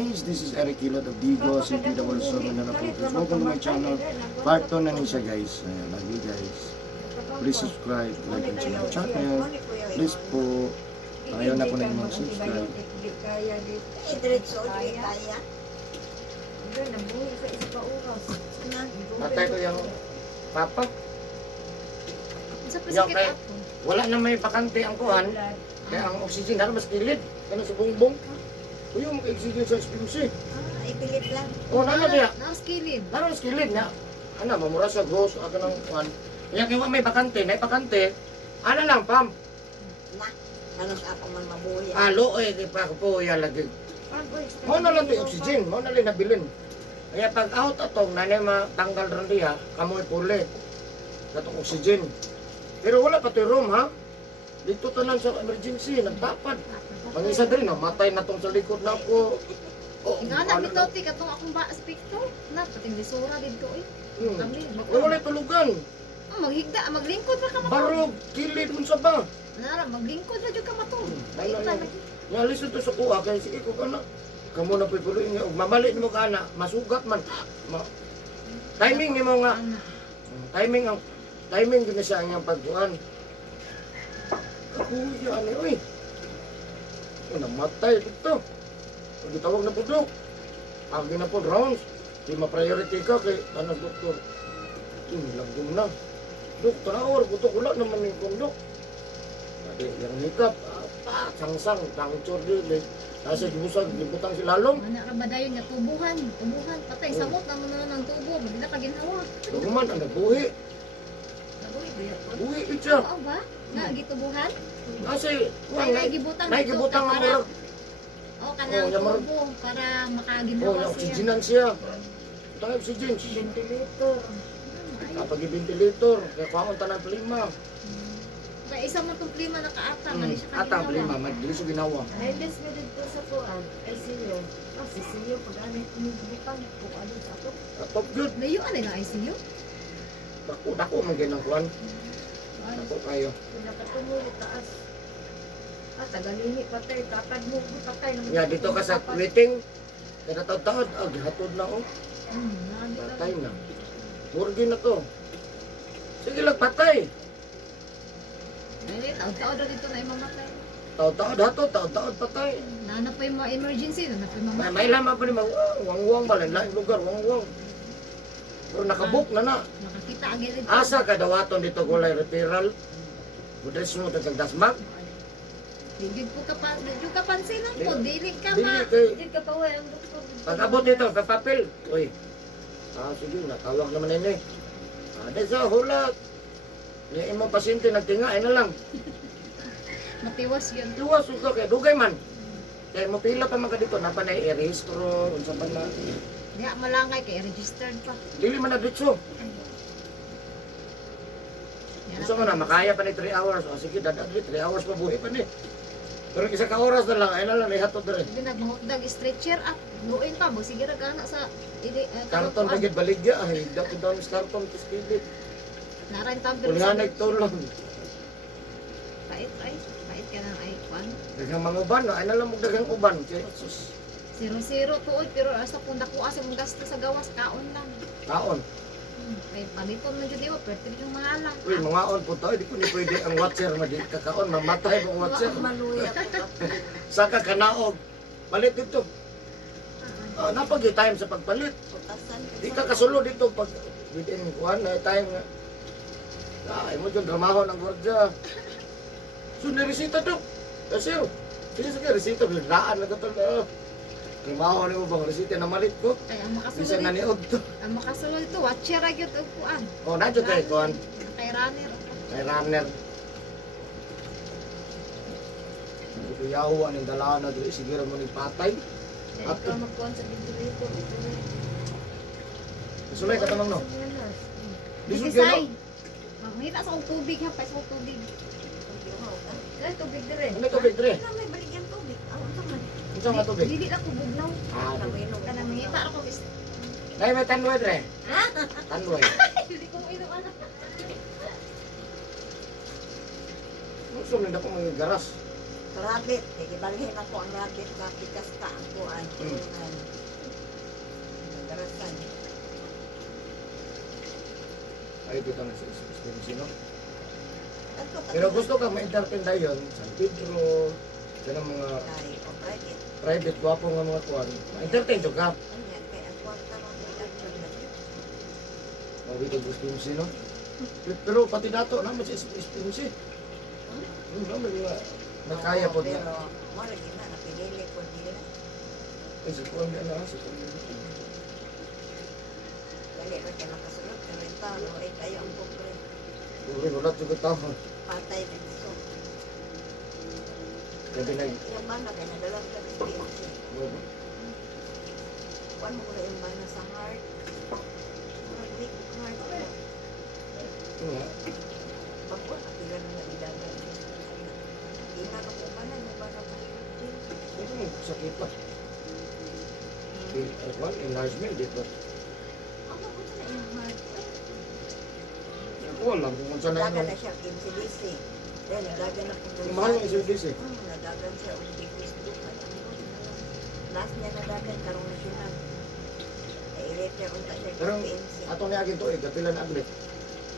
guys, this is Eric Hilot of Digo, City Double Seven na Philippines. Welcome to my channel. Part 2 na siya guys. Ayan, love you guys. Please subscribe, like and share my channel. Please po. Ayaw na po na yung mag-subscribe. Patay ko yung papa. Yung kay, wala na may bakante ang kuhan. Kaya ang oxygen, harap mas kilid. Kaya sa bongbong. Kuya mo ka-oxygen sa SPUC. Ipilit lang. O, nana niya. Nakaskilid. Nana mas kilid niya. Ano, mamura sa ghost, ako ng kuhan. Kaya kaya may bakante, ano lang, pump. Na, ano sa ako man mabuhi. Alo, di pa ako po, lagi. Mo na lang ito oxygen, mo na lang nabilin. Kaya pag out atong, nanay matanggal rin diya, kamoy puli. Katong oxygen. Pero wala pa ito room, ha? Dito tanan sa emergency, nagtapad. Pang isa din, matay na tong sa likod na ako. Oh, Nga na, bitaw, katong akong ba aspekto. Na, pating lisura dito eh. Kami, wala tulugan. maghigda, maglingkod na ka matong. Barog, kilid mo sa ba? Nara, maglingkod na dyan ka matong. Ngalis ito sa kuha, kaya sige ko ka na. Kamu na pipuloy niya, mamali mo ka na, masugat man. Timing ni mo nga. Timing din na siya ang pagbuhan. Kapuya, ano oy. Namatay dito. Pagitawag na po dok. Agi na po rounds. Di ma-priority ka kay anak doktor. Nilagdong na. Dok, tanawar, buto ko lang naman yung kong dok. Pati yung hikap, sangsang, tangchor din. Kasi gibusag, gibutang si lalong. Anak ra ba dayon nga tubuhan, patay samot na mo ng tubo, hindi na kaginhawa. Duguman, ang nagbuhi. Buhi yun siya. Oo ba? Nga gitubuhan? Kasi, wala. Naigibutang Naigibutang ang murag. O kanang tubo para Oh, makaginhawa siya. na-oxygenan siya. Tayo oxygen. Ventilator. Kapag i-ventilator, kaya kuha tanan plima. Kaya isa mo tong klima nakaata, mali siya Atang plima, kaginhawa. madali siya ginawa. Nailis mo dito sa kuan. ICU. ICU, pag-anit mo butang. Kung ano sa ako. Top good. Layo ano nga ICU? Dako man ganang kuhan. Dako kayo. Pinakatumuli taas. Tagalini patay. Tatad mo patay. Nga, dito ka sa waiting. Kada taon-taon, gihatod na oh. Patay na. Murgi na to. Sige lang, patay. Ay, taon-taon na dito na imamatay. Taon-taon dato, taon-taon patay. Nana pa yung mga emergency, nana pa yung mga May laman pa ni wang-wang ba, lain lugar, wang-wang. Pero nakabook na na. nakakita agad dito. Asa kadawaton dito gulay referral. Budres mo tagdag dasmag. Digid po ka pansinan ko, dili ka Dili ma. kay Hindi ka pa way ang doktor. pag-abot dito, papapil. Uy. Sige, natawag naman ini. Dahil sa hulat. Yung imong pasyente nagtinga, ay na lang. Matiwas yun. Iwas ka kay dugay man. Kaya mo pila pa mga dito, napanay i-rehistro, unsa pa na. Diya malangay kay registered pa. Dili man na ditso. Unsa man na, makaya pa ni 3 hours. O sige, dadagli, 3 hours pa buhi pa ni. Pero isa ka oras na lang, ay na lang, ihatod na rin. Hindi nagmahutdag stretcher up. Luin pa, mo sige ragana sa Karton bagid baligya, ay dapat daw mis karton kiskilit. Naran tabel Kung nga nagtulong. Pait ka ng icon. Daghang mga uban, ay na lang mo daghang uban. Kaya, sus, 0-0 tuod pero asa kung dako asa mong gasto sa gawas kaon lang. kaon. Kay paliton man jud iwa perti yung mahalang. Uy, mga on po tayo, di ko ni pwede ang watcher, madi kakaon, mamatay ang watcher. Maluya. Saka kanaog, palit dito. Napag-time sa pagpalit. Putasan. Di ka kasulo dito pag within one time nga. Ay mo dyan, dramahon ang gwardiya. So, niresita to. Kasi, sige, resita, bilaan na ito. Dramahon mo bang resita na malit ko? Kay ang Bisa makasulod na dito. niod to. Ang makasulod dito watcher ra gyud og kuan. O, nadyo kayo, kuhan. Kay runner. May runner. Ito yawa ng dalaan na doon, siguro mo nagpatay. At ikaw magkuhan sa ventilator. Sulay ka tamang no? Lisod ka Disay. no? Mangita sa og tubig ha, pa sa og tubig. Dahil tubig dire. Ano tubig, Dre? Ano may baligyan tubig? Ang unsa man. Ano nga tubig? Dili na ko bugnaw. Kaminom. Kanang mangita ra ko bis. Nay, may tanway, Dre. Tanway. Dili ko inom ana. Gusto mo na ko mga garas. Rabbit. Kaya balhin ako ang rabbit. Kapikas ka ang kuhan. Mm. Kuhan. Ay, dito na sa SPMC, no? Ato ka. Pero gusto ka ma-entertain na yun, San Pedro, ganang mga Ay, o private. private, gwapo nga mga kuwan, ma-entertain dyan ka. Ayan, kaya ang kwarta mo may action na siya. Mawitog sa SPMC, no? Pero pati dato naman sa SPMC. No, may kaya po Pero, na. mo rin na, napinili ko nila. Ay, sa kuwan na lang, sa kuwan na. Dali rin kayo makasunod. Pero ito, no, ay kayo ang pobre. Uri, wala ito tao. Patay din so. Sabi na, Yung bana, kaya nadalang ka sa PNC. Kuhan mo ko na yung bana sa heart. Murag weak of heart. Pagkuhan, apila na nalidagan. Hindi na ka po bana, yung bana pa rin. ito mo, sakit pa. Kuwan, enlargement, dito. Ano ko na yung heart? Ako alam kung saan na Nadagan yun. na siya, MCDC. Dahil nadagan na po. Mahal ng SLDC. Nadagan siya, o di Facebook. Last niya nadagan, karong nasyonal. I-letter unta siya Pero, sa PNC. ato ni agin to eh, kapila na aglit.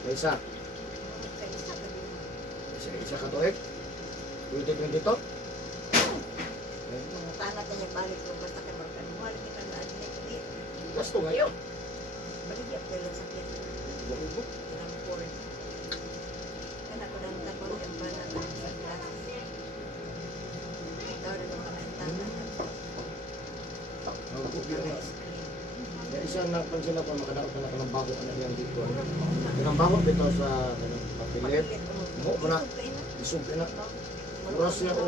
May isa. Kaisa ka din. Isa ka to eh. 2022. Mga tanat na niya balik ko, basta ka magkanuhal, hindi ka na-admit. Hindi, Gasto ngayon. balik niya pala sa PNC. Bukod. Ilang board. Kana ko lang tapos yung bana ng sa class. Daw na naman ang tanat. Mga isa na pansin ako makadaot na ako ng bago na yan dito. Yung bago dito sa papilit. Mo mo na isog na. Oras niya o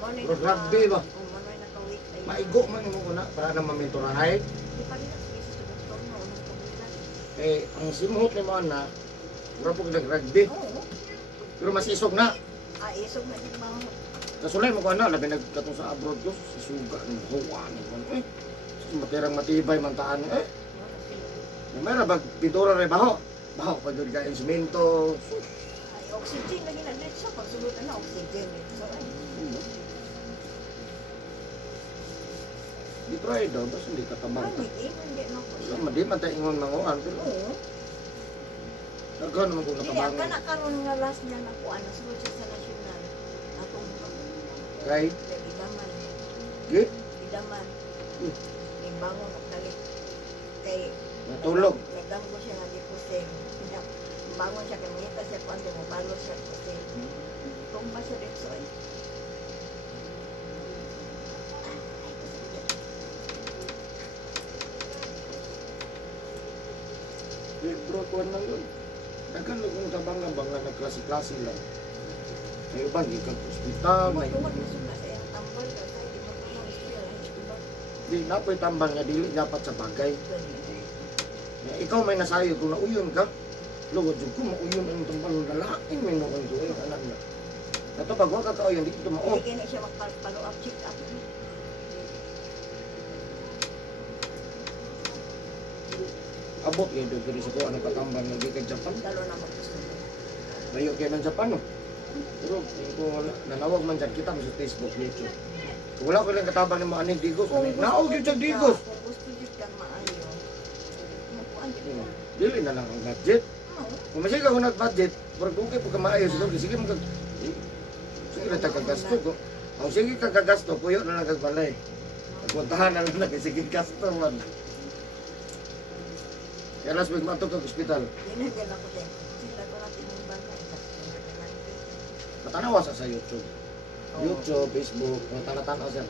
Pero rugby ba? Maigo man mo una para na mamenturahay. Eh ang simuhot ni mo na mura po nag-rugby. Pero mas isog na. Isog na yung mga Kasulay mo ko na labi nagkatong sa abroad ko suga ng huwa ni ko. Eh matirang matibay man taan eh. May bag pintura rin baho. Baho pa doon kain simento. oxygen lagi na dito sa pagsulod na oxygen. So, Di try daw, basta hindi katabang ka. hindi na ko siya. Di man tayo ingon manguan, pero Oo. naghan naman kung Hindi, katabang. ang kanakaroon nga last niya na kuha na sulod siya sa nasyonal. Atong Kay, idaman. di, Idaman. Hmm. Imbangon o kalit. Kay natulog. nagdamgo siya nga di pusin. Bangon siya kay mangita siya kung mo balo siya pusin. Tumba siya dito ay. Di, bro, kuhan lang yun. Daghan lang kung tabang nga nagklase-klase lang. May iba, di ka hospital, may Tuwag na sila sa iyang tambal kasi di ba tulong istorya lang diba? di napoy tambang nga dili dapat sa bagay. Ikaw may nasayo kung nauyon ka. Lugod jud ko mauyon ang tambal ng lalaki may noon ko eh anak na. Dato pag wa ka kauyon di ko mao. Hindi kaya siya magpalo up check up. Abot yun doon diri sa ko anong katambang nga di kay Japan. Dalo na magsusunod. Layo kaya ng Japan no. Pero kung nanawag man dyan kita mo sa Facebook nito. Kung wala ko lang katabang ni mga aning digos. Naog yun sa digos. Kung gusto dito kang maayo. Makuan dito. Dili na lang ang budget. Oo. Kung masig ako nag-budget, parang kung kayo pagkamaayo siguro, sige mo kag... Sige na kagasto ko. O sige kagagasto, puyo na lang kagbalay. Pagpuntahan na lang na kay sige gasto man. Kaya last week mato kag hospital. Dinagyan ako din. Sila ko natin yung bangka. Matanawa sa YouTube. YouTube, Facebook, mga tana-tanaw siya.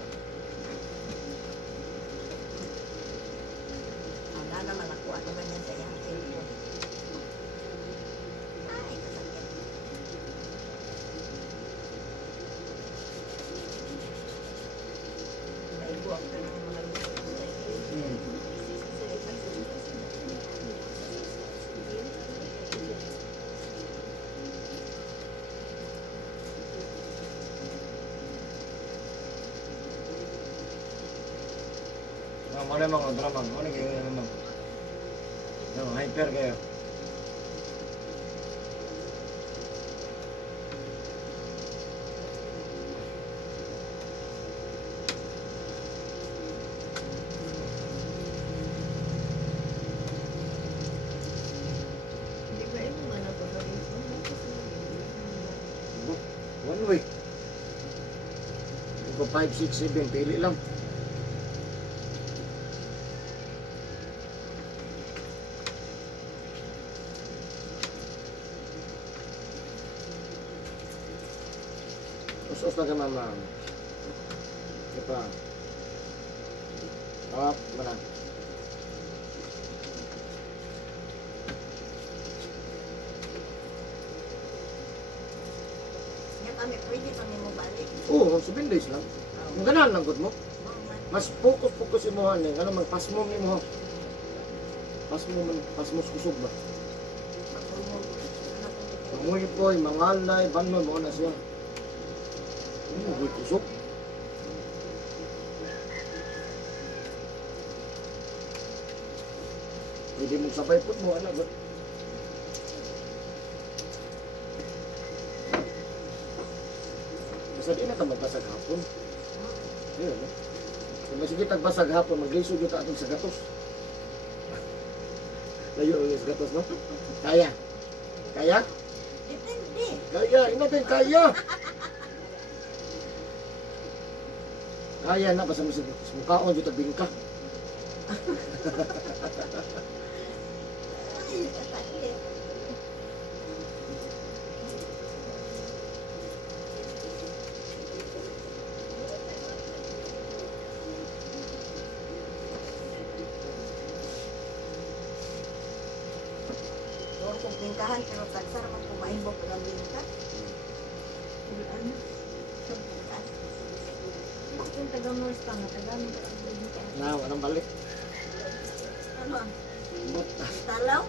Wala naman ako. Ano man yan sa iyang cellphone. Ay, kasakit. Naibuak ka ng mga lupa sa iyo. Mo na mga drama, mo na kayo naman. No, hyper kayo. 5, 6, 7, pili lang. Usos na ka mama. Ipa. Up, mana. Yan kami, pwede kami mo balik. Oo, 7 days lang. Ang ganahan lang gud mo. Mas focus mo ni ano magpasmo ni mo. Pasmo kusog ba. Manguy po, mangalay, banon mo na siya. Ano, kusog. Pwede mong sabay po mo, anak. Basta di na ka magbasag hapon. Yun, no? Kung masige tagbasag hapon, mag-lisod yung ating sa gatos. Layo yung sa gatos, no? Kaya. Kaya? Depende. Kaya, inatin, kaya! Kaya na, basta mo sa mukhaon dito bingka. Ay, kakait. Doon kong bingkahan, pero tagsara man kumain mo ng bingka. Ano? Kung taga-Mars pa nga, taga-Mars pa nga. Na, anong balik? Ano? But, Talaw?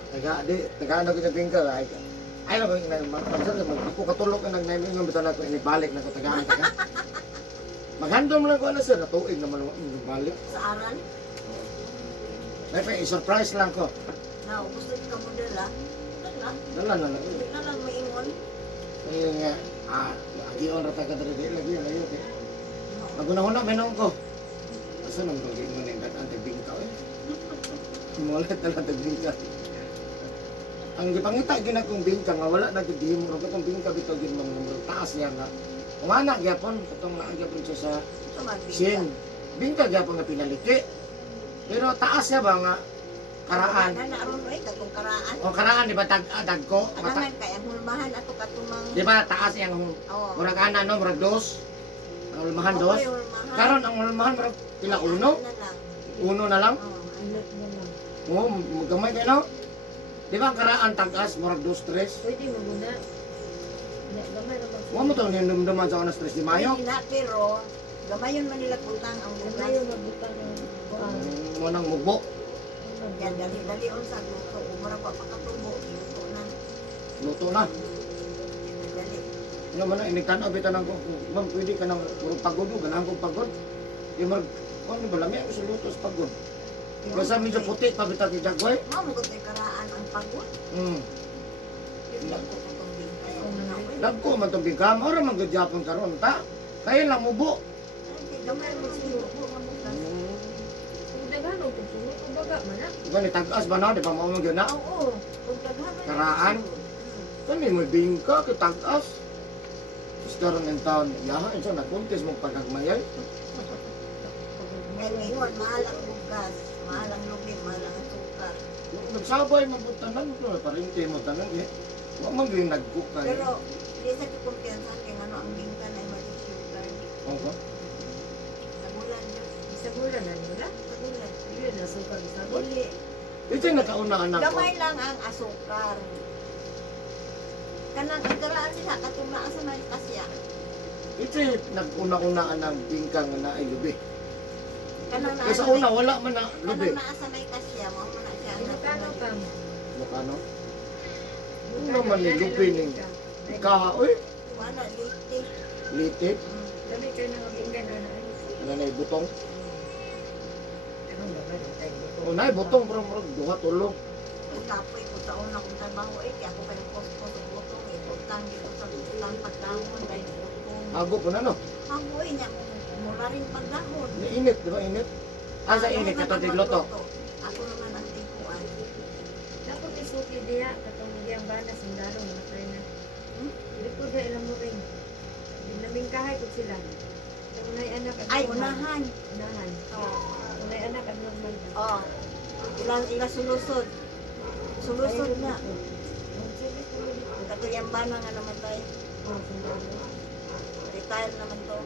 taga-ano ko sa bingka, ay na ako katulog na nag-naiming ng bitaw na ko, inibalik na ko, tagaan ka. Maghandom lang ko ano sir, natuig naman ako, inibalik. Sa aral? May pa, i-surprise lang ko. Na, gusto ka mo dala? Dala. Dala na. Hindi na lang maingon. Kaya nga, agion rata ka dali, lagi yun, ayun. Maguna-huna, minong ko. Asa nang gagawin mo na yung ang bingka, eh? Mulat na lang bingka. Ang gipangita gina kong bingka nga wala na gid mo ro katong bingka bitaw gid mga numero taas niya nga. Kung ana gyapon katong naagyapon siya sa sin. Bingka gyapon nga pinaliki. Pero taas siya ba nga karaan. Na naroon ay katong karaan. O karaan di ba dagko? Adangan kay ang hulmahan ato katumang. Di ba taas yang Oo. murag ana no murag dos. Ang ulmahan dos. Karon ang ulmahan murag pila uno? Uno na lang. Oo, gamay kayo no? Di ba ang karaan tagas murag dos tres? Pwede mo muna. Gamay na mag- Wa mo to nindumduman sa una stress di mayo. Ay, na, pero gamayon man nila putang ang Gamay bukas. yung magbutang ng kuwan. Mo nang mugbo. Yan, dali-dali on sa luto. Umara pa pakatubo. Luto na. Luto na. Dali. Yung man inigtan abitan ang ma'am pwede ka nang puro pagod o ganahan kong pagod. Yung mag ano ba lami ako sa luto sa pagod. Basta medyo puti pabitaw kay Jagway. Mamugot ay karaan ang pagod. Yung dagko ko tong bingkay. Dagko man tong bigam ora man gud yapon karon ta. Kaya lang mubo. Ay, gamay mo sinubo nga bukas. Kung dagano, kung sunod, kung baga man na. Gani tagas ba na di pa mao gyud na. Oo. Kung daghaman. Karaan? Kani mo bingka kay tagas. Karon ng taon, yaha insa nagkontes mo pagagmayay. Kaya ngayon, mahal ang bugas. Mahal ang lubi, mahal ang asukar. Nagsabay man pud tanan no parinti mo tanan eh. Wa man gyud nagko kay. Pero, di sa kumpiyansa kay ano ang bingka na may sugar. Opo. Sa bulan yun. Isa bulan na nila. Sa bulan. Yun, nasukal sa bulan. Dili. Ito yung nakauna-anak ko. Gamay lang ang asukar. Kanang igaraan nila katong naa sa may kasya. Ito yung nag-una-unaan ng bingkang na ay lubi. Kanang naa Kaya sa sa una, may wala man na lubi. kanang naa sa may kasya mo man na siya. Magkano ka mo? Mukano? Ano man ni lubi ning kaha, uy, Wala liti. litip, Dami kayo na maginggan na na. ano na butong. Ano ba ba? O na butong, pero duha tulog. Tapoy ko sa una kong trabaho kaya ako pa yung posto sa butong utang dito sa utang pagdahon dahil butong. Hago po na no. Hagoy niya mula rin pagdahon. Init, di ba init? Ah, sa init, kato tigloto. Ako naman ang tikuan. Dapat may suki diya, katong diyang bana, sundalo, mga tayo na. Hindi ko dahil ilang mo rin. Dinaming kahay ko sila. Unay anak at Ay, normal. unahan. Unahan. Oo. Unay anak at normal. Oh. Ila sulusod. Sulusod na. Kato yung bana nga namatay. Retire naman to.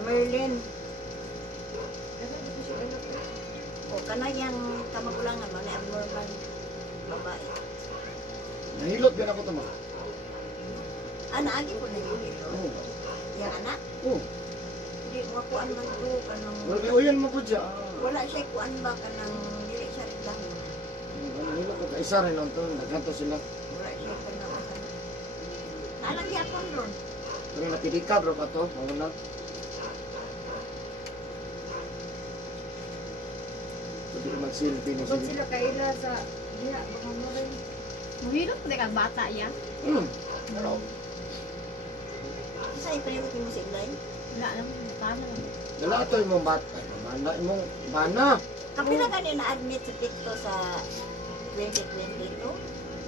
Merlin. O kana yang kamagulangan mo na abnormal babae. Nahilot ka na ko ito mga. Agi po na yun ito. Oo. Yang anak. Oo. Di makuan man to kanang Wala kayo yan mo po siya. wala siya kuan ba kanang dili siya lang. Nahilot ka. Isa rin lang ito. Nagkanto sila. Wala siya kanang asan. Nalagi ako ron. Pero napilika bro pa to. Mga na. Pwede magsilbi na Kung sila. sila kaila sa diha baka mo rin. Mahirap pa ka bata yan. Pero, Isa ipalimot mo si Ilay. Wala naman, tama lang. wala ito yung bata. Bana imong bana. Kapila ka na na-admit sa TikTok sa 2022.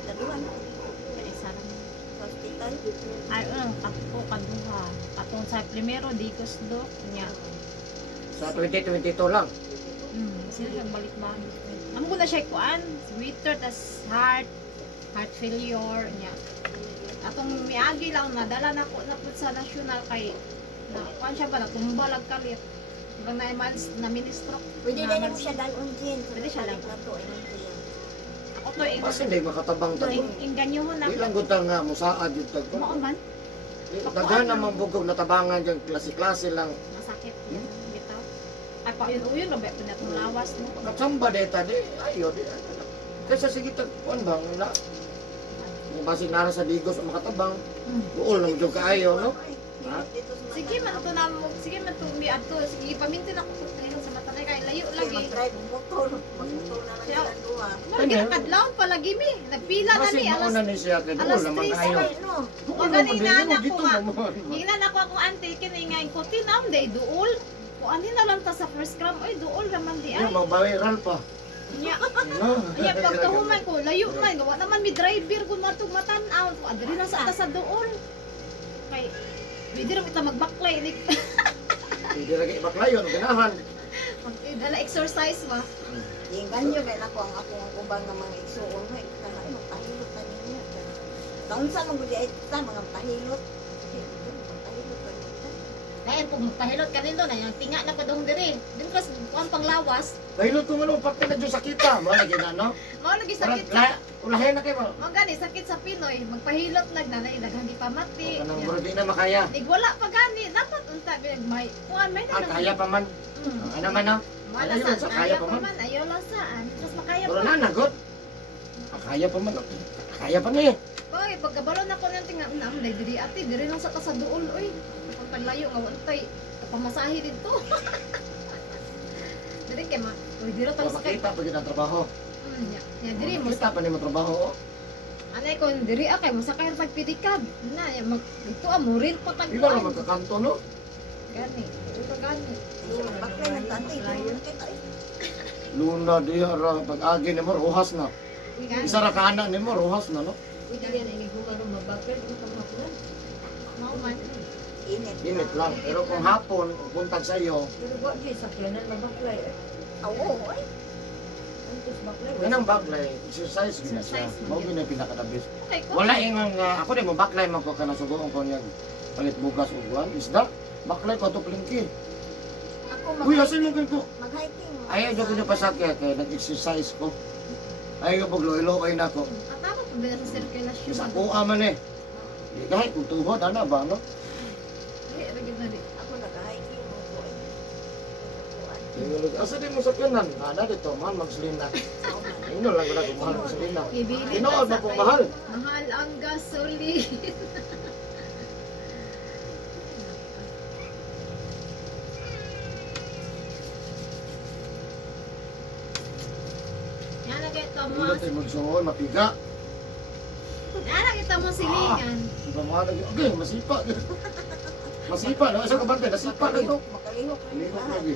Kaduha na Kaya sana mo. sa hospital. Ay, katko, kaduha. Katong sa primero, dikos do. Nya. Sa 2022 lang. Sila siya balik-balik. Ang muna siya kuan, Twitter, tas heart failure, nya. Atong miagi lang, nadala na ko na po sa national kay na kuan siya ba, natumba lang kalit. Hanggang na ministro. Pwede na mo siya dalon din. Pwede siya lang. Na to, ayun siya. Ako to, Mas hindi makatabang tago. inganyohon na. Ilang gutang nga musaad yung tago. Mao man, Daghan naman bugog na tabangan dyan. Klase-klase lang. masakit. Bitaw. Ay, pa yun, uyon, labi, pinatong lawas, no? Katsamba deta di. Ayo di. Kaysa sige tagpuan bang na. Kung basi nara sa digos o makatabang. Buol lang dyan kaayo no. Ha? Sige man, ito na mo, sige man, tumi, ato, sige, pamintin ako po tayo sa mata na kay layo lagi. Mag-drive ng motor. Mag-motor na lang Siya- sila duha. Mga ginakadlaw palagi mi, nagpila na Kasi mi, mauna ni siya kay alas buol naman 3 kaayo. Ay, no. O ganing na anak ko Dito nga. mo. Hingnan ako akong auntie, kinay nga yung kuti na, day duol. Kuanin na lang ta sa first gram, oy, duol raman di ay. Yung mabawiral pa. Nya, No? nya, pagkahuman ko, layo man, gawa naman mi driver kung matug-matan-aw. Adri na sa ta sa duol. Kay, pwede rin kita magbaklay, Hindi lagi ibaklayon. Ganahan. dala exercise ba? Yung ganyo, kaya ako ang akong ubang ng mga igsuon. Ay, kaya magpahilot na ninyo. Taon sa mga gudi ay ita, mga pahilot. Pahilot pa ninyo. Kaya kung magpahilot ka rin doon, yung tinga na ko doon diri. Din kas kuan panglawas. Dahil ko ano, pati na dyan sakita. Wala gina no? Mao lagi Parang sakit sa ulahin na kayo mo. Mao gani sakit sa Pinoy, magpahilot nanay daghang pamati. Kanang bro di na makaya. Nig wala pa gani, dapat unta binag may kuan may Ah, kaya pa man. Ano man no? Wala Ayun, sa sa kaya pa man, ayaw lang saan. Mas makaya Pero pa. na nagot. Kaya pa man. Kaya pa ni. Oy, pagkabalo na ko nang tinga na dai diri ate, diri lang sa ta sa duol oy. Kapag paglayo nga wantay, pamasahe dito. Diri kay ma, oy diri Para tang sakay. makita pag ang trabaho. Ya diri mo Makita pa ni mo trabaho. anay ko diri kay masakay ang pagpidikab. Na ya mag dito amuril pa tag. Iba naman kakanto no? Gani. Dito gani. Bakla ng tatay, layo na kita. Luna di ara pag-agi ni mo ruhas na. Gani. Isa ra ka anak ni mo ruhas na no? Pwede yan ay nagbuka ng mabakal o kamakulan. Mao man. Init. Init lang. Pero kung hapon, buntag sa iyo, Pero wag di sakyanan mabaklay. Oo, ay. Antos baklay. kanang baglay, exercise gina siya. Exercise, Mao gina pinakadabis. Okay ko. Wala ingang ako din mo baklay man ko kana sugoon ko niya palit bugas ug buwan isda. Baklay ko to plingki. Ako Uy, asin mo ko. mag-hiking. Ayaw ko na pasakya kay nag-exercise ko. Ayaw ko pagloy-loy na ko. Atama po ba sa circulation? Isa po man eh. Di kahit kung tuhod, ano ba, no? Ay, ragid na di. Ako nag-hiking. Ako ay. Asa din mo sa kanan? Ada dito, mahal magsalina. Ino lang wala kung mahal magsalina. Ibili Tinood na pong mahal. Mahal ang gasolin. Yan na kita mo. Ino tayo magsuon, mapiga. Yan na kita mo silingan. Iba mga lagi, okay, masipa. Masipa, no? Isa ka bante, nasipa lagi. Makalihok. Lihok lagi.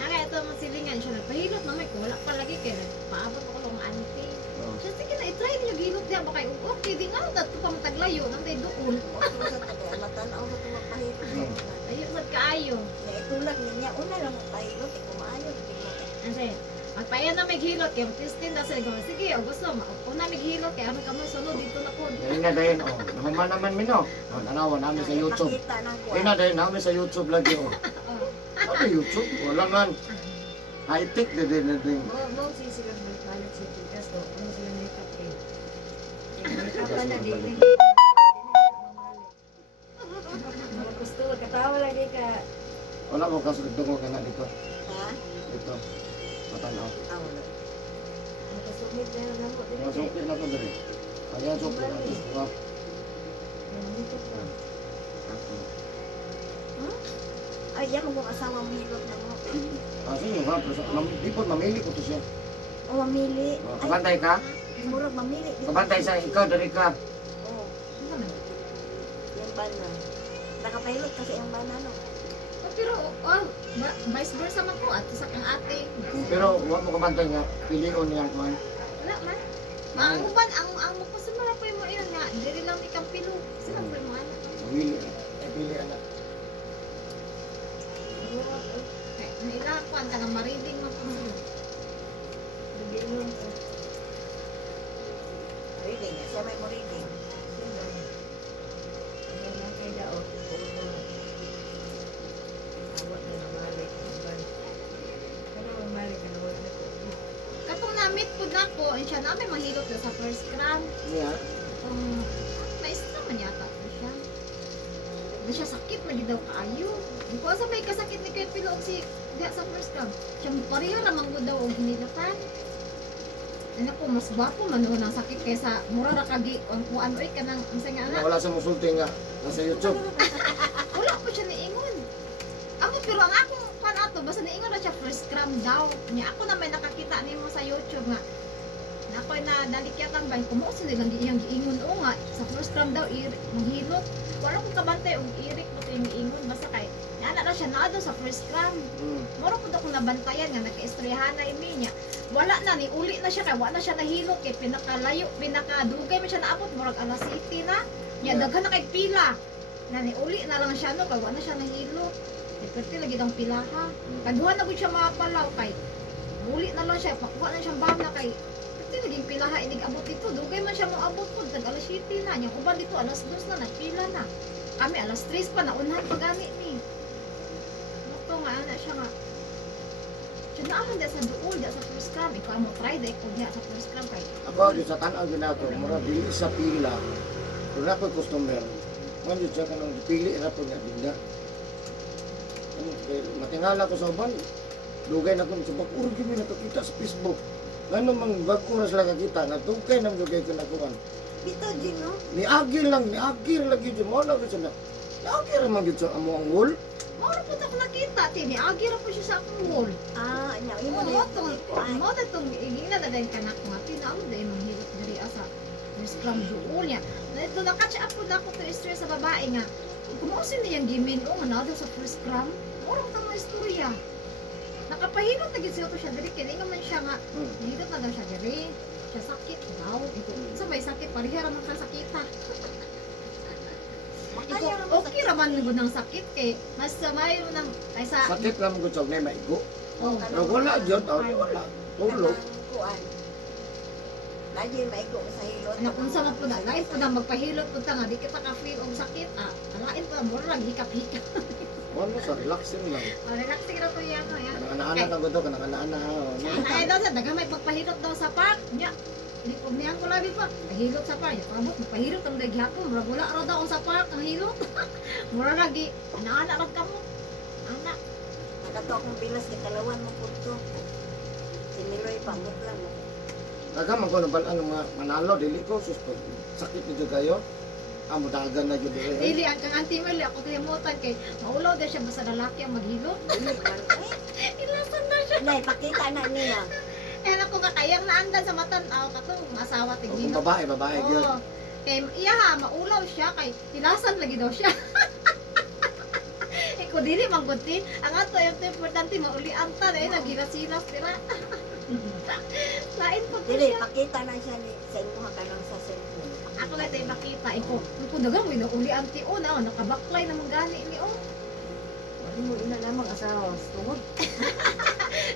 Yan na kita mo silingan. Siya nagpahilot na may wala pa lagi kaya paabot ako ng auntie. Oh. Siya sige na, i-try niyo gilot diya ba kayo? Okay, di nga, dato pa mataglayo, nang day doon. Ako sa tabi, matan ako sa tumagpahilot sa una. Ayo sad kaayo. Na itulak niya, una lang magpahilot, kumaayo, hindi mo. Kasi magpayan na may hilot kay Christine da sige sige o gusto una may hilot kay amin kamo sunod dito na po. Dahil na dahil, oh. Nahuman naman mino. Oh, nanawa namin sa YouTube. Pakita ng Dahil na dahil namin sa YouTube lagi, oh. Ano YouTube? Wala nga. High-tech na din na din. Mo si sila balik sa tikas to. Ano sila makeup eh. Makeup na din. Gusto katawa lagi ka. Wala mo kasi dungo ka na dito. Ha? Dito. Matanaw. Wala. Nakasumit na lang ako. Masukli na ko dali. Ayan, sukli na. Wow. Ay, yan mo kung asawa mahilot na mo. Sige nga, di po mamili ko to siya. O mamili. Oh, Ay, kabantay ka? murag mamili. Kabantay sa ikaw, dari ka. Oo, yung bana. Nakapahilot kasi yung bana, no? Pero vice versa man ko at sa kang ate. Pero huwag mo kabantay nga, pilion niya man. Wala man. Ang uban ang magpasumara pa mo iyon nga diri lang ni kampilo. Sila pa mo anak. Mamili. Pili anak. Nailakuan ka ng mariding man po sila. Reading, siya may mo reading. Katong namit po na ko, siya namin mahilot na sa first cram. Niya. Maestra man yata po siya. Na siya sakit lagi daw kaayo. Di ko sa may kasakit ni kay Pilo si diha sa first cram. Siya pareha ramang ko daw og hinilatan. Ano ko mas bapo man ho ng sakit kaysa mura ra kagi ang kuan oy kanang unsa nga anak. Wala sa musulti nga. Nasa YouTube. Wala po siya niingon. Ako pero ang akong pan ato basta niingon na siya first cram daw. Nya ako na may nakakita nimo sa YouTube nga. Na ako na dalikyatan ba kumo sa nilang iyang giingon o nga sa first cram daw manghilot. Wala ko kabantay og irik mo yung giingon basta kay ana na siya naa daw sa first cram. Moro pud ako nabantayan nga naka-istoryahan na imi niya. Wala na ni uli na siya kay wala na siya nahilot kay pinakalayo pinakadugay man siya naabot murag alas 7 na. Nya daghan na kay pila. Na ni uli na lang siya no kay wala na siya nahilot. Perti lagi daw pilaha. Kaduha na gud siya mapalaw kay uli na lang siya pakuha na siyang bana kay perti laging pilaha inig abot dito. Dugay man siya mo abot pud tag alas 7 na. Nya uban dito alas 2 na nagpila na. Kami alas 3 pa naunhan pagani ni. Ito nga ana siya nga. Siya naman sa duol, sa first cram. Ikaw mo try dahil kung diya sa first cram kay. Ako, di sa tanang ginato, mura dili sa pila. Kung na po customer, man yun siya ka nang pili na po nga dinda. Matingala ko sa uban, dugay na ko sa bakuro gini nakakita sa Facebook. Ngano mang bagko na sila kakita, natugay nang dugay ko na kuhan. Dito, Jin, no? Niagir lagi dyan, mo lang ko sila. Niagir naman dyan sa amo ang wall. Mauro po ako nakita, tiniagira po siya sa akong wall. Ah, ina, yun mo Oo, na itong, mo na itong, igina na dahil kanak ko nga, tinamo dahil manghilot diri asa. First cram duol niya. Ito nakatcha up po na ako to stress sa babae nga. Kumusin na yung gimin, o nga na sa first cram. Mauro po mga istorya. Nakapahilot na gid siya to siya diri, kaya nga man siya nga, nahilot na daw siya diri. Siya sakit daw. Ito, sa may sakit, parihara man ka sakita. Makaya naman Okay raman nagod ng sakit kay mas mayo nang kaysa Sakit lang ko sa may maigo. oh Pero wala dyan, wala. Tulog. Kuan. Lagi maigo sa hilot. anak unsa man pud lain pud ang magpahilot pud ta nga di kita ka feel og sakit lain pud mo ra hikap-hikap. Wala sa relaxing lang. Relaxing ra to yan no yan. Kanang-anak lang ko to, kanang-anak. Ay daw sa daga may pagpahilot daw sa park nya. Di ko niyan ko labi pa. Pahilot sa park. Pabot pahilot ang dagi hapon mura wala ra daw sa park ang hilot. Mura lagi anak ra kamo. Anak Nakato akong bilas ni kalawan mo po to. Siniloy pangot lang mo. Nagaman ko na balang mga manalo, dili ko, sus, sakit nito kayo. Amo dagan na yun. dili ang kang auntie Mel ako kay motan kay maulaw din siya basta lalaki ang maghilot. Dili man. Ilasan na siya. Nay, pakita na niya. Eh ako nga kayang naandan sa matan-aw katong asawa Kung tingin. babae, yun. Oo. Kay iya ha, maulaw siya kay tilasan lagi daw siya. Iko dili man gud ti. Ang ato yung importante maulian ta dahil nagilasilas tira. Lain po to Dili, siya. pakita na siya ni sa imuha ka lang sa cellphone. Ako na tayo makita, iko. Kung dagang mo uli anti o na, nakabaklay naman gani ni o. Hindi mo ina lamang asawa. Tungod.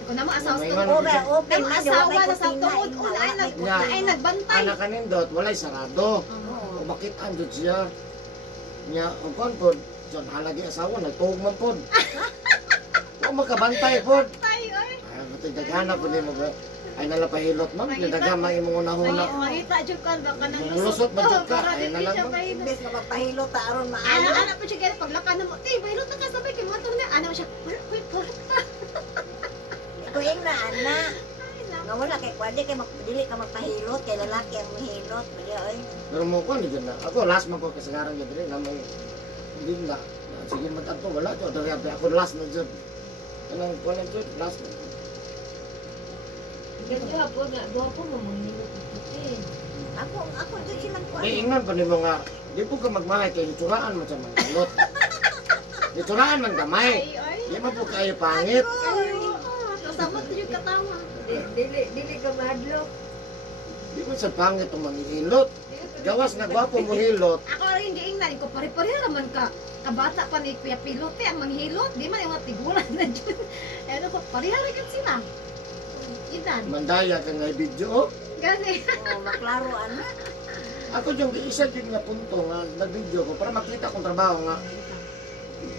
Kung naman asawa May sa man- Ora, open Naman man, asawa wala na sa kusina, tungod, ina, una wala Nga. ay nagbantay. Anak kanindot, walay sarado. Oo. O bakit andot siya? Nya, o kon pod, John halagi asawa, nagtuog man pod. O makabantay pod. Tayo ay. Ay, matay daghana po din mo ba? Ay nalapahilot ma'am, dagama imong unahuna. Makita jud kan baka nang Lusot ba jud ka? Para Ay, di nalang siya mo. mahilo. Imbes na magpahilot ta aron maayo. Ana pa siya kaya paglaka na mo, "Ti, bahilot na ka sabay kay mo na." Ana siya, "Wait, pa." Tuig na ana. Ay, na. Nga wala kay kwadi kay dili ka magpahilot kay lalaki ang mahilot. Bali ay. Pero mo ko ni na. Ako last man ko kasagaran gyud diri na may hindi na. Sige magadto wala to dari ako last na jud. Kanang kuan jud last na. Ganyan po nga. Doon po mo manghilot. Eh. Ako jud silang kuan. Di ingnan pa nimo nga di po ka magmahay kay itsuraan man sa mga ilot. Itsuraan man gamay. Ay, ay. Di man po kayo pangit. Kasama to yung katawa. Dili ka mahadlok. Di man sa pangit ang mga ilot. Gawas nga gwapo mo hilot. Ako rin hindi ingnan ko pare-pareha naman ka. Kabata pa ni Kuya Pilote ang manghilot, di man yung mga tigulan na dyan. Ano ko, pareha rin sila. Idan, Mandaya ka nga video. gani. Oh, maklaro ana. Ako yung isa din nga punto nga nag-video ko para makita kong trabaho nga.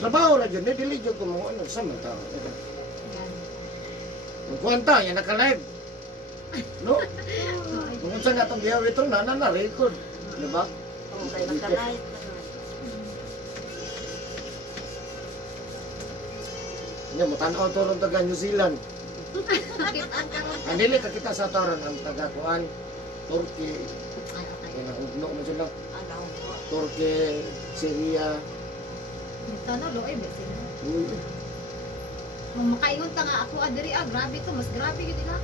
Trabaho na dyan, dili dyan ko mo ano sa mga tao. Ang kwanta, yan naka-live. No? Kung saan nga itong biyaw ito, na-record. Di ba? Oh, kay makalait. Yan, matanaw ito ng taga New Zealand. Ang dili ka kita sa taran ang taga Kuan, Turkey, yan ang ugno mo sila. Ano ko. Turkey, Syria. Ito na, loe, ba sila? Uy. Kung makaingon ta nga ako, adiri grabe to, mas grabe yun nila.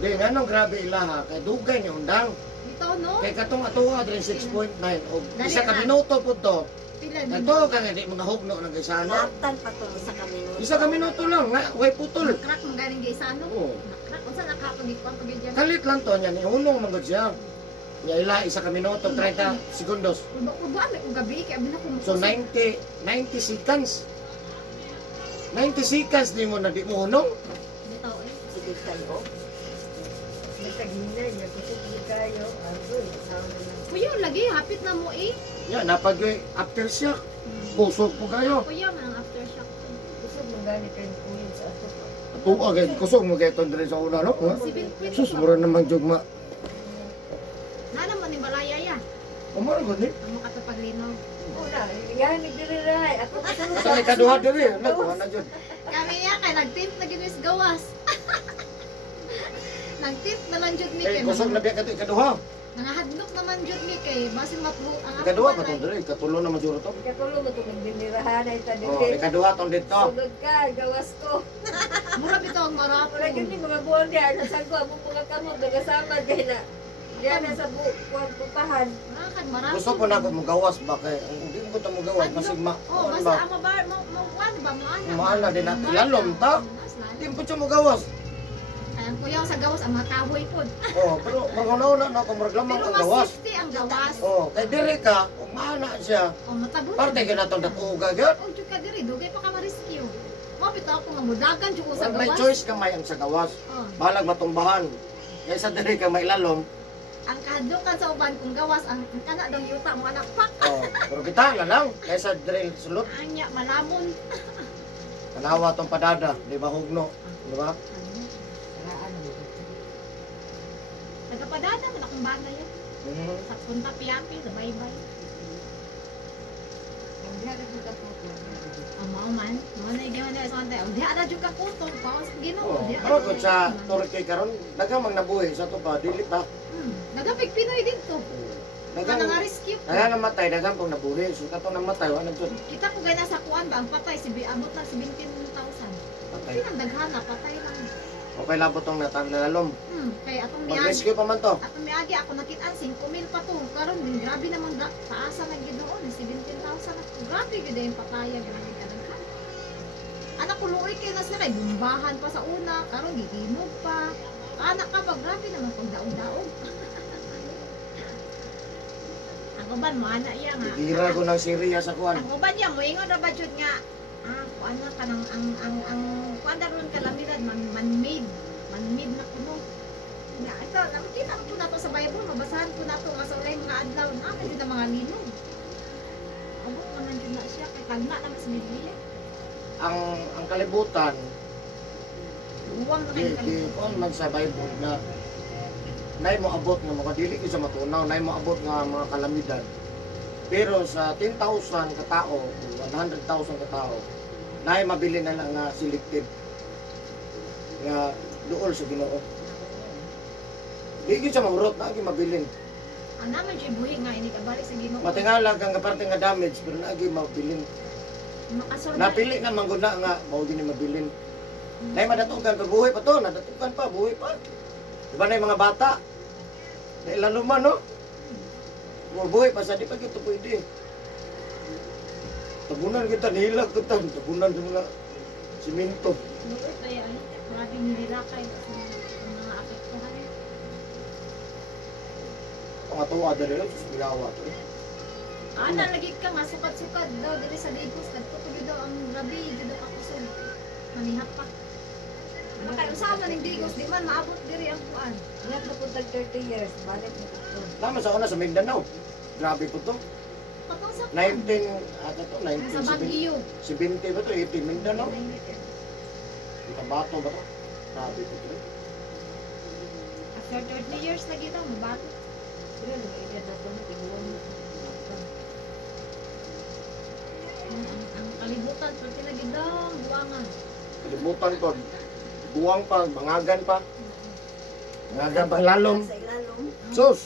Di, nanong grabe ilaha, kay dugay ni undang. Ito, no? Kay katong atuwa adre 6.9 o Dali isa ka na. minuto po to. Pila Kato ka nga di mga hugno ng gaysano. Latan pa to isa ka minuto. Isa ka minuto lang, nga, way putol. Crack mo galing gay sa ano? Oo. Crack, kung saan nakapagikuan pag yun dyan? Kalit lang to niya, ni hunong manggod siya. Niya ila, isa ka minuto, 30 segundos. Kuba, may kong gabi, kaya abin ako So 90 seconds. 90 seconds di mo na di mo hunong. Bitaw, eh. Sige kayo. Nagtagina niya. Kasi hindi kayo. Ako, asawa na lang. Kuya, lagi, hapit na mo eh. Ya, napag aftershock. Busog po kayo. Kuya, man ang aftershock. Gusto mong galit kayo kuhin sa ato pa. Tuwa kay kusog mo kay ton sa una no. Ha? Si Binkwit. Sus mura namang jugma. Na naman yung balaya ya. Umar gud ni. Ang makatapaglinaw. Una, yan, nagdiriray. Ako kasunod Sa ikaduha diri, nakuha na jud. Kami ya, kay nagtint na ginis gawas. Nagtint naman jud mi Kay kay. kusog na biya kadto ikaduha. Nangahadlok naman jud mi kay basin matbu ang ako Ikaduha pa balay. to diri, ikatulo na majuro to. Ikatulong mo ito nagdinirahan ay ta Oh, dili. ikaduha tong dito. Sugod ka, gawas ko. Mura bitaw ang marapo. Wala yun yung mga buwan diyan. Nasaan ko, among mga kamot, nagasamad kayo na. Diyan na sa buwan pupahan. Nakakad marapo. Gusto ko na ako mugawas ba kay ang hindi mo ta mugawas basig ma. Oh, ano basta ba? ang mabar mo wan ba mo ana. Mahal na din natin. Lalom ta. Mas lalo. Hindi mo siya mugawas. Kaya ang kuya sa gawas ang mga kahoy pod. Oh, pero mangunaw na ako maglamang Pero ang mas gawas. safety ang gawas. Oh, kay diri ka, umana siya. Oh, matabon. Parte ka na itong datuga gyud. Oh, jud ka diri, dugay pa ka ma-rescue. Mo bitaw ko nga mudagan jud ko sa Pag may gawas. choice ka may ang sa gawas. Oh. Balag matumbahan. Kaysa diri ka may lalom. Ang kahadukan sa uban kung gawas ang kana daw yuta mo anak pak. Oh, pero kita na lang. Kaysa diri sulod. Anya malamon. Tanawa tong padada, di ba hugno? Di ba? Saraan mo. Nagapadada man akong bana yan. Mhm. Sa punta piyapi, sa baybay. Ang diyan na po po. Mao man, mao na gyud na sa tayo. Di ada jud ka kuto, paos Ginoo. Oh, Di pero kung sa Turkey karon, daghang mang nabuhi sa to pa dili ta. Nagapig Pinoy dito. Daghang Nga rescue. daghang namatay, daghang pong nabuhi. So katong namatay wala jud Kita ko gana sa kuan ba ang patay si abot na 17,000. patay. Hindi nang daghana, patay lang. Okay labot tong nalalom. Kay atong miagi. Mag-rescue pa man to. Atong miagi ako nakitaan 5,000 pa to. Karon din grabe naman taasa na gyud doon, 17,000 na. Grabe gyud yung pataya grabe ka daghan. Anak ko luoy kay nas na kay bumbahan pa sa una, karon gihinog pa. Anak ka pag grabe naman pag daog-daog. Ang uban mo ana iya nga. Gira ko ng Syria sa kuan. Ang uban niya mo ingon ra ba jud nga kuan na kanang ang kuan daron kalamidad man-made na kuno. Nga ito nakita ko na to sa Bible mabasahan ko na to nga sa ulay mga adlaw na jud na mga linog. Abot man jud na siya kay kalma naman sa Biblia. Ang kalibutan, Uwang na kayo di kuan man sa Bible na nay mo abot nga mga dili ko sa matunaw, nay mo abot nga mga kalamidad. Pero sa 10,000 ka tao, 100,000 ka tao, nay mabili na lang nga selected nga duol sa Ginoo. Di gyud sa mamurot na gyud mabilin. Ang naman siya buhi nga ini kabalik sa Ginoo. Matingala kang kaparte nga damage pero na gyud mabilin. Makasurvive. Napili na mangguna nga mao gini mabilin. Nay madatugan pa buhay pa to, nadatugan pa buhay pa. Diba na yung mga bata? Dahil lalo man, no? Buhay pa sa di pa kita pwede. Tabunan kita, nihilag kita. Tabunan sa mga simento. Luoy kaya ano, maraming nililakay sa mga apektuhan. Pangatuwa dali lang, sus bilawa to. Lagi ka nga, sukat-sukat daw dili sa Digos. Nagtutuloy daw ang gabi, dito ka kusog. Manihat pa. Makaya usahan na ng Digos, di man maabot diri ang kuan. Anak na po tag 30 years, balik na ito. Naman sa una sa Mindanao. Grabe po to. Patong sa 19, ato to, sa Baguio. 1970 ba to? 18 Mindanao. Itabato ba to? Grabe po to. After 30 years lagi daw, mabato. Sila na may edad na po na tiguan mo. Ang kalibutan, pati lagi daw, buwangan. Kalimutan ko. Buwang pa, bangagan pa. Bangagan pa lalom. Sa ilalom. Sus!